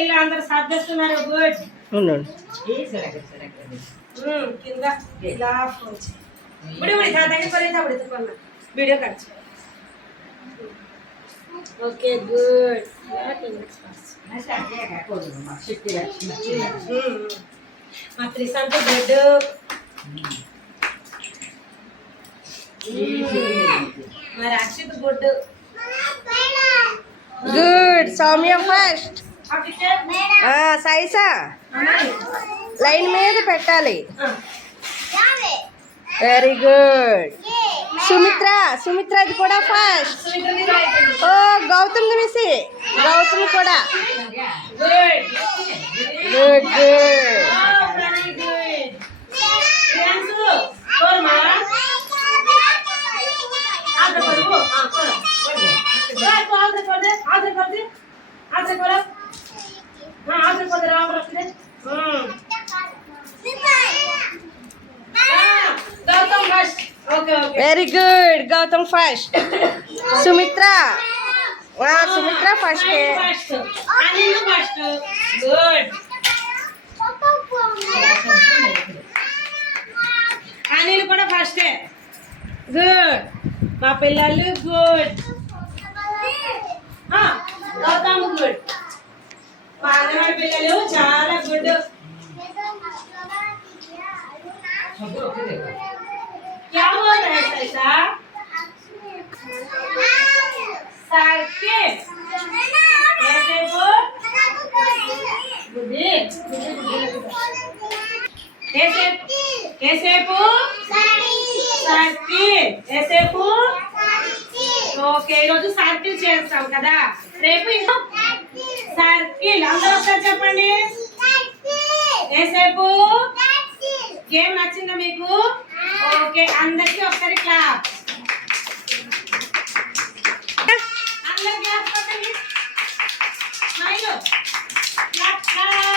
అందరు సాధిస్తున్నారు. గుడ్ కింద ఇలా వీడియో కట్. Okay good. మా త్రిశాంత్ గుడ్. మరి Akshit good. Good. Soumya first. సైసా లైన్ మీద పెట్టాలి. Very good. సుమిత్రది కూడా ఫస్ట్. ఓ గౌతమ్ మిసి గౌతమ్ కూడా good good good. Very good. Gautam first. Sumitra first. Good. Anil కూడా ఫస్టే. గుడ్. మా పిల్లలు గుడ్. గౌతమ్ గుడ్. మా అంగన్వాడి పిల్లలు చాలా గుడ్. क्या बोल रहे हैं सैसा? सर्किट कैसे बोल? बुद्धि कैसे कैसे बोल? सर्किट कैसे बोल? ఓకే ఈరోజు సర్కిల్ చేస్తాం కదా. రేపు సర్కిల్ అందరూ ఒకసారి చెప్పండి. ఏసేపు గేమ్ నచ్చిందా మీకు? ఓకే అందరికి ఒకసారి క్లాప్. అందరు క్లాప్ కొట్టండి. స్మైల్. Clap clap.